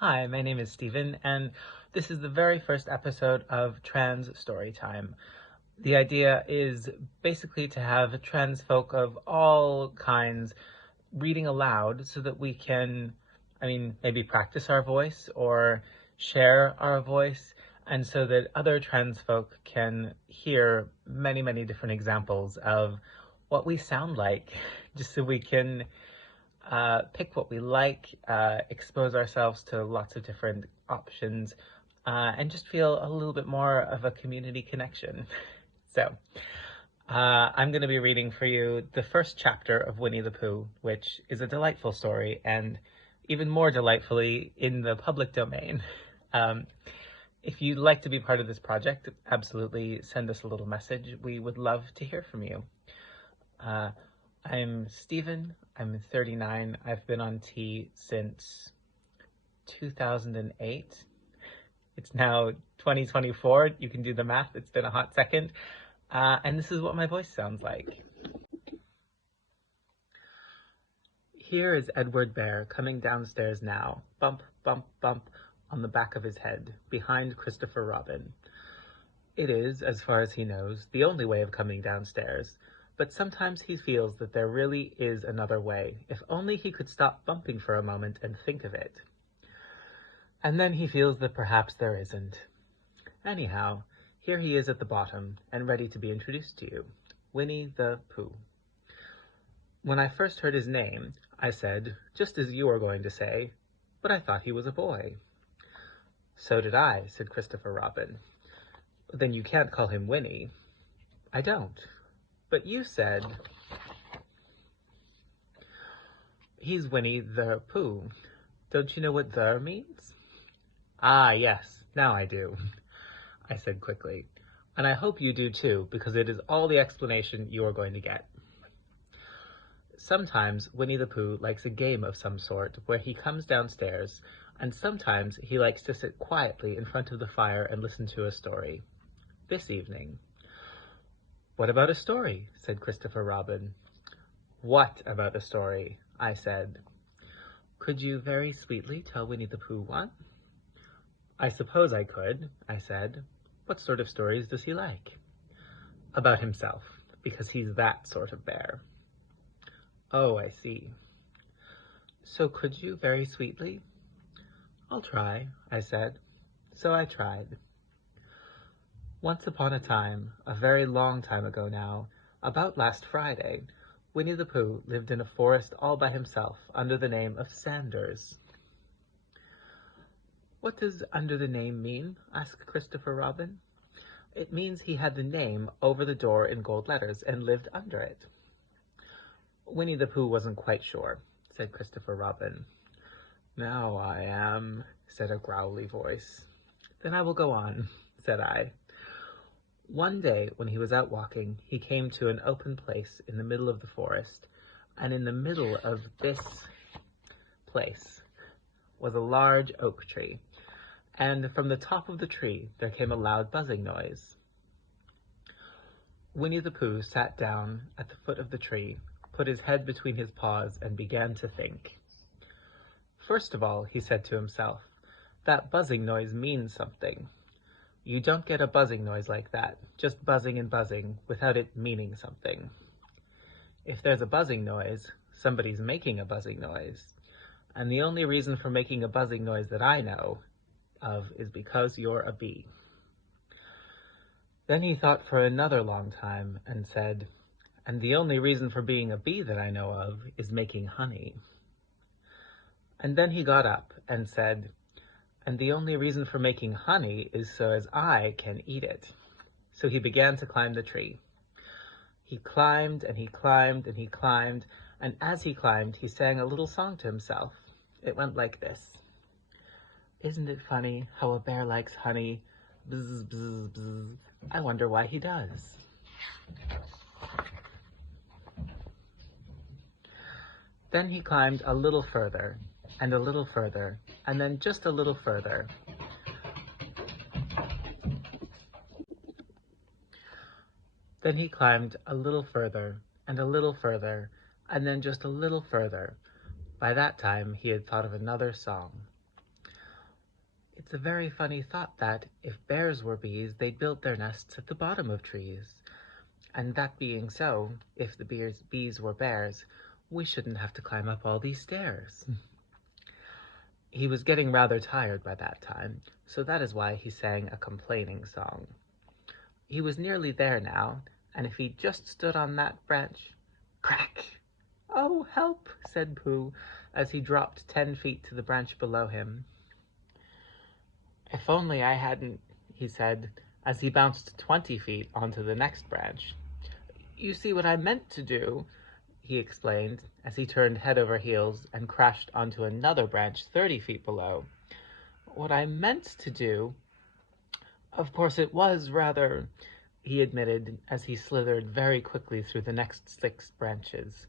Hi, my name is Stephen, and this is the very first episode of Trans Storytime. The idea is basically to have trans folk of all kinds reading aloud so that we can, maybe practice our voice or share our voice, and so that other trans folk can hear many, many different examples of what we sound like, just so we can pick what we like, expose ourselves to lots of different options, and just feel a little bit more of a community connection. So, I'm going to be reading for you the first chapter of Winnie-the-Pooh, which is a delightful story, and even more delightfully in the public domain. Um, if you'd like to be part of this project, absolutely send us a little message. We would love to hear from you. I'm Stephen. I'm 39. I've been on T since 2008. It's now 2024. You can do the math. It's been a hot second. And this is what my voice sounds like. Here is Edward Bear coming downstairs now. Bump, bump, bump on the back of his head, behind Christopher Robin. It is, as far as he knows, the only way of coming downstairs. But sometimes he feels that there really is another way, if only he could stop bumping for a moment and think of it. And then he feels that perhaps there isn't. Anyhow, here he is at the bottom, and ready to be introduced to you. Winnie-the-Pooh. When I first heard his name, I said, just as you are going to say, but I thought he was a boy. So did I, said Christopher Robin. Then you can't call him Winnie. I don't. But you said, he's Winnie-the-Pooh. Don't you know what the means? Ah, yes, now I do, I said quickly. And I hope you do too, because it is all the explanation you are going to get. Sometimes Winnie-the-Pooh likes a game of some sort where he comes downstairs, and sometimes he likes to sit quietly in front of the fire and listen to a story. This evening. What about a story? Said Christopher Robin. What about a story? I said. Could you very sweetly tell Winnie-the-Pooh one? I suppose I could, I said. What sort of stories does he like? About himself, because he's that sort of bear. Oh, I see. So could you very sweetly? I'll try, I said. So I tried. Once upon a time, a very long time ago now, about last Friday, Winnie-the-Pooh lived in a forest all by himself under the name of Sanders. What does under the name mean? Asked Christopher Robin. It means he had the name over the door in gold letters and lived under it. Winnie-the-Pooh wasn't quite sure, said Christopher Robin. Now I am, said a growly voice. Then I will go on, said I. One day, when he was out walking, he came to an open place in the middle of the forest, and in the middle of this place was a large oak tree, and from the top of the tree there came a loud buzzing noise. Winnie-the-Pooh sat down at the foot of the tree, put his head between his paws, and began to think. First of all, he said to himself, that buzzing noise means something. You don't get a buzzing noise like that, just buzzing and buzzing, without it meaning something. If there's a buzzing noise, somebody's making a buzzing noise. And the only reason for making a buzzing noise that I know of is because you're a bee. Then he thought for another long time and said, and the only reason for being a bee that I know of is making honey. And then he got up and said, and the only reason for making honey is so as I can eat it. So he began to climb the tree. He climbed and he climbed and he climbed, and as he climbed, he sang a little song to himself. It went like this. Isn't it funny how a bear likes honey? Bzz, bzz, bzz. I wonder why he does. Then he climbed a little further, and a little further, and then just a little further. Then he climbed a little further, and a little further, and then just a little further. By that time, he had thought of another song. It's a very funny thought that, if bears were bees, they'd build their nests at the bottom of trees. And that being so, if the bees were bears, we shouldn't have to climb up all these stairs." He was getting rather tired by that time, so that is why he sang a complaining song. He was nearly there now, and if he just stood on that branch— Crack! "Oh, help!" said Pooh, as he dropped 10 feet to the branch below him. "If only I hadn't," he said, as he bounced 20 feet onto the next branch. "You see what I meant to do," he explained, as he turned head over heels and crashed onto another branch 30 feet below. "What I meant to do— Of course it was rather—" he admitted, as he slithered very quickly through the next 6 branches.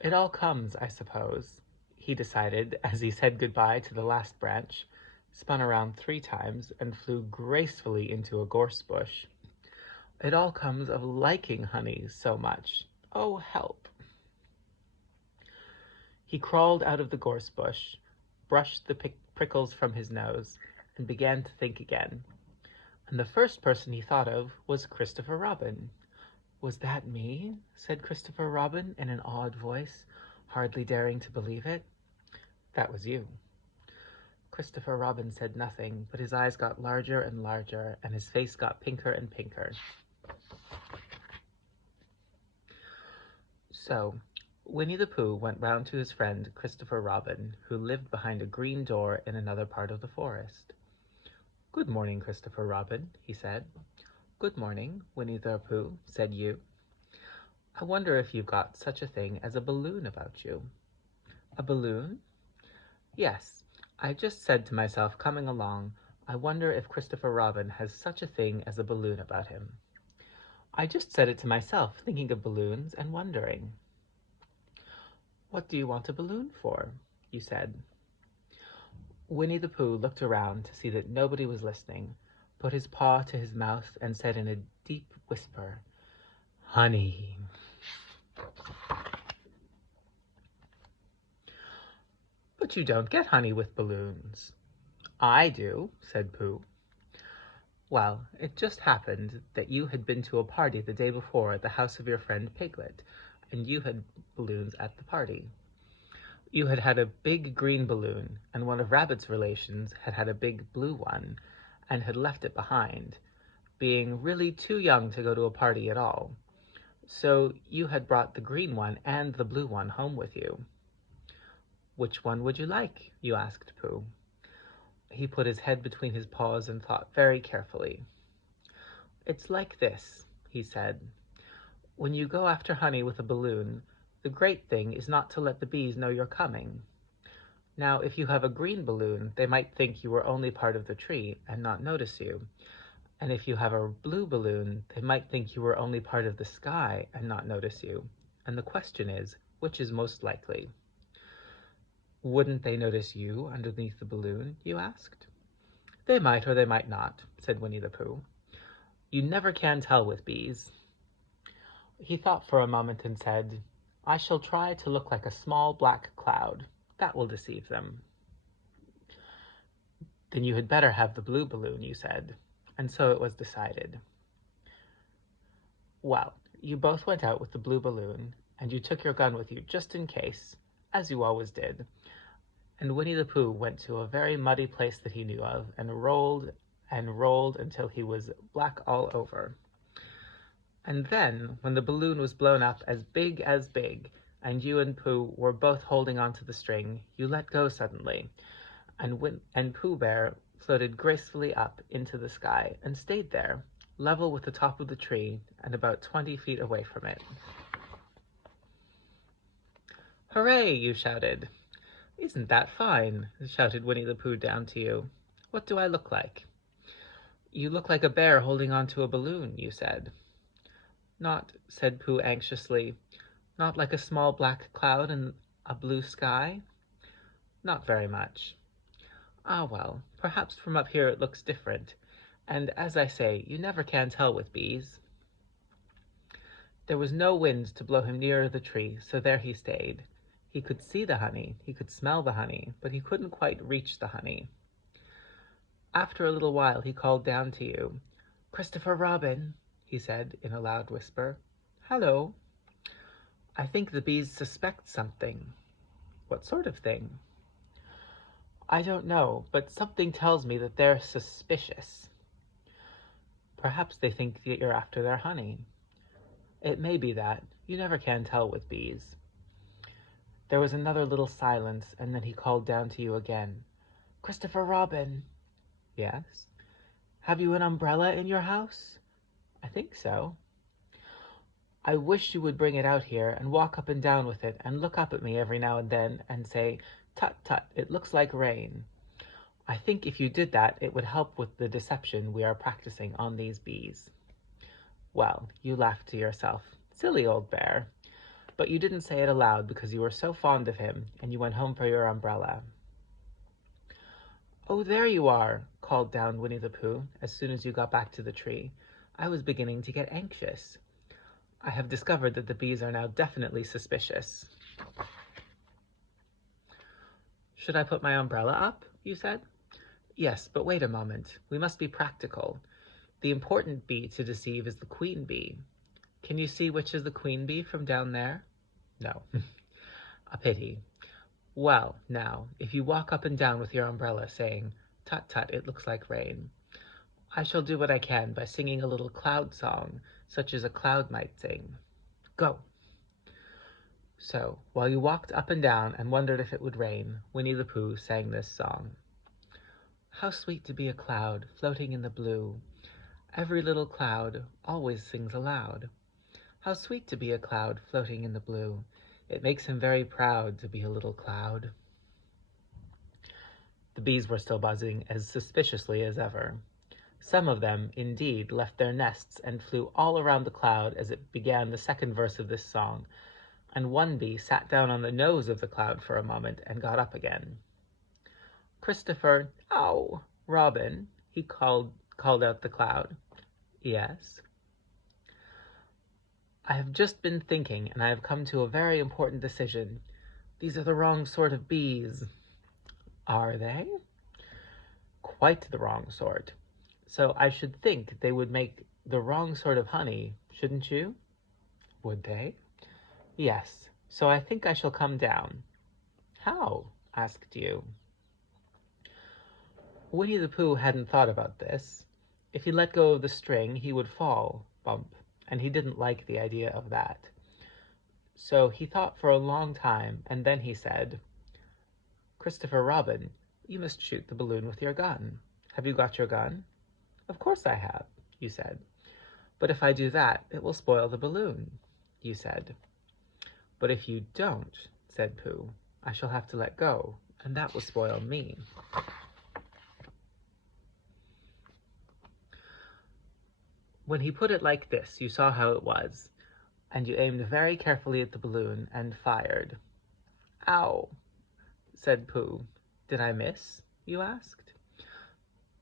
"It all comes, I suppose," he decided, as he said goodbye to the last branch, spun around 3 times, and flew gracefully into a gorse bush. "It all comes of liking honey so much. Oh, help!" He crawled out of the gorse bush, brushed the prickles from his nose, and began to think again. And the first person he thought of was Christopher Robin. "Was that me?" said Christopher Robin in an awed voice, hardly daring to believe it. "That was you." Christopher Robin said nothing, but his eyes got larger and larger, and his face got pinker and pinker. So, Winnie-the-Pooh went round to his friend Christopher Robin, who lived behind a green door in another part of the forest. "Good morning, Christopher Robin," he said. "Good morning, Winnie-the-Pooh," said you. "I wonder if you've got such a thing as a balloon about you." "A balloon?" "Yes. I just said to myself coming along, I wonder if Christopher Robin has such a thing as a balloon about him. I just said it to myself, thinking of balloons and wondering." "What do you want a balloon for?" you said. Winnie-the-Pooh looked around to see that nobody was listening, put his paw to his mouth, and said in a deep whisper, "Honey." "But you don't get honey with balloons." "I do," said Pooh. "Well, it just happened that you had been to a party the day before at the house of your friend Piglet, and you had balloons at the party. You had had a big green balloon, and one of Rabbit's relations had had a big blue one, and had left it behind, being really too young to go to a party at all. So you had brought the green one and the blue one home with you." "Which one would you like?" you asked Pooh. He put his head between his paws and thought very carefully. "It's like this," he said. "When you go after honey with a balloon, the great thing is not to let the bees know you're coming. Now, if you have a green balloon, they might think you were only part of the tree and not notice you. And if you have a blue balloon, they might think you were only part of the sky and not notice you. And the question is, which is most likely?" "Wouldn't they notice you underneath the balloon?" you asked. "They might or they might not," said Winnie-the-Pooh. "You never can tell with bees." He thought for a moment and said, "I shall try to look like a small black cloud. That will deceive them." "Then you had better have the blue balloon," you said, and so it was decided. Well, you both went out with the blue balloon, and you took your gun with you just in case, as you always did. And Winnie-the-Pooh went to a very muddy place that he knew of, and rolled until he was black all over. And then, when the balloon was blown up as big, and you and Pooh were both holding onto the string, you let go suddenly, and Pooh Bear floated gracefully up into the sky and stayed there, level with the top of the tree and about 20 feet away from it. "Hooray!" you shouted. "Isn't that fine?" shouted Winnie-the-Pooh down to you. "What do I look like?" "You look like a bear holding onto a balloon," you said. "Not," said Pooh anxiously, "not like a small black cloud in a blue sky?" "Not very much." "Ah, well, perhaps from up here it looks different, and as I say, you never can tell with bees." There was no wind to blow him nearer the tree, so there he stayed. He could see the honey, he could smell the honey, but he couldn't quite reach the honey. After a little while he called down to you. "Christopher Robin," he said in a loud whisper. "Hello. I think the bees suspect something." "What sort of thing?" "I don't know, but something tells me that they're suspicious." "Perhaps they think that you're after their honey." "It may be that. You never can tell with bees." There was another little silence, and then he called down to you again. "Christopher Robin." "Yes?" "Have you an umbrella in your house?" "I think so." "I wish you would bring it out here and walk up and down with it and look up at me every now and then and say, 'Tut, tut, it looks like rain.' I think if you did that, it would help with the deception we are practicing on these bees." Well, you laughed to yourself. Silly old bear. But you didn't say it aloud because you were so fond of him, and you went home for your umbrella. "Oh, there you are," called down Winnie-the-Pooh as soon as you got back to the tree. "I was beginning to get anxious. I have discovered that the bees are now definitely suspicious." "Should I put my umbrella up?" you said. "Yes, but wait a moment. We must be practical. The important bee to deceive is the queen bee. Can you see which is the queen bee from down there?" "No." "A pity. Well, now, if you walk up and down with your umbrella saying, 'Tut, tut, it looks like rain,' I shall do what I can by singing a little cloud song, such as a cloud might sing. Go!" So, while you walked up and down and wondered if it would rain, Winnie-the-Pooh sang this song. "How sweet to be a cloud floating in the blue. Every little cloud always sings aloud. How sweet to be a cloud floating in the blue. It makes him very proud to be a little cloud." The bees were still buzzing as suspiciously as ever. Some of them, indeed, left their nests and flew all around the cloud as it began the second verse of this song, and one bee sat down on the nose of the cloud for a moment and got up again. "Christopher, ow, Robin," he called out the cloud. "Yes?" "I have just been thinking, and I have come to a very important decision. These are the wrong sort of bees." "Are they?" "Quite the wrong sort. So I should think they would make the wrong sort of honey, shouldn't you?" "Would they?" "Yes. So I think I shall come down." "How?" asked you. Winnie-the-Pooh hadn't thought about this. If he let go of the string, he would fall, bump, and he didn't like the idea of that. So he thought for a long time, and then he said, "Christopher Robin, you must shoot the balloon with your gun. Have you got your gun?" "Of course I have," you said. "But if I do that, it will spoil the balloon," you said. "But if you don't," said Pooh, "I shall have to let go, and that will spoil me." When he put it like this, you saw how it was, and you aimed very carefully at the balloon and fired. "Ow!" said Pooh. "Did I miss?" you asked.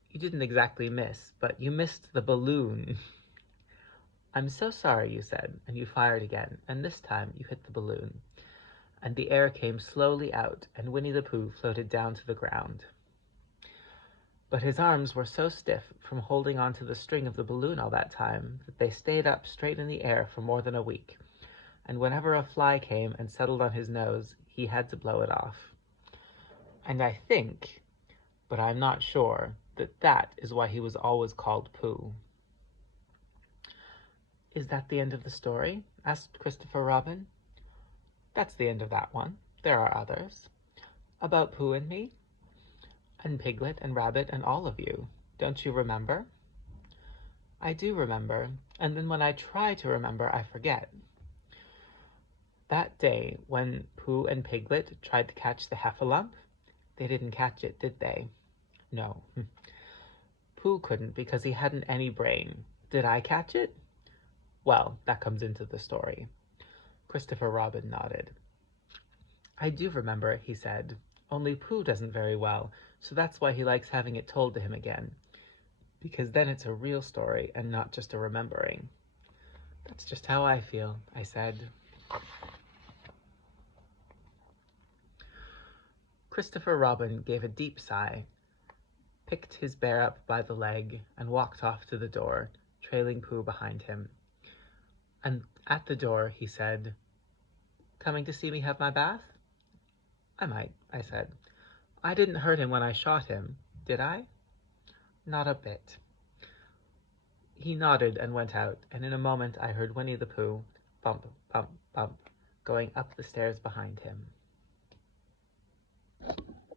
You didn't exactly miss, but you missed the balloon. "I'm so sorry," you said, and you fired again, and this time you hit the balloon. And the air came slowly out, and Winnie-the-Pooh floated down to the ground. But his arms were so stiff from holding onto the string of the balloon all that time that they stayed up straight in the air for more than a week, and whenever a fly came and settled on his nose, he had to blow it off. And I think, but I'm not sure, that is why he was always called Pooh. "Is that the end of the story?" asked Christopher Robin. "That's the end of that one. There are others. About Pooh and me, and Piglet and Rabbit and all of you. Don't you remember?" "I do remember, and then when I try to remember, I forget." "That day when Pooh and Piglet tried to catch the heffalump, they didn't catch it, did they?" "No." "Pooh couldn't because he hadn't any brain. Did I catch it?" "Well, that comes into the story." Christopher Robin nodded. "I do remember," he said, "only Pooh doesn't very well, so that's why he likes having it told to him again. Because then it's a real story and not just a remembering." "That's just how I feel," I said. Christopher Robin gave a deep sigh. picked his bear up by the leg, and walked off to the door, trailing Pooh behind him. And at the door he said, "Coming to see me have my bath?" "I might," I said. "I didn't hurt him when I shot him, did I?" "Not a bit." He nodded and went out, and in a moment I heard Winnie-the-Pooh, bump, bump, bump, going up the stairs behind him.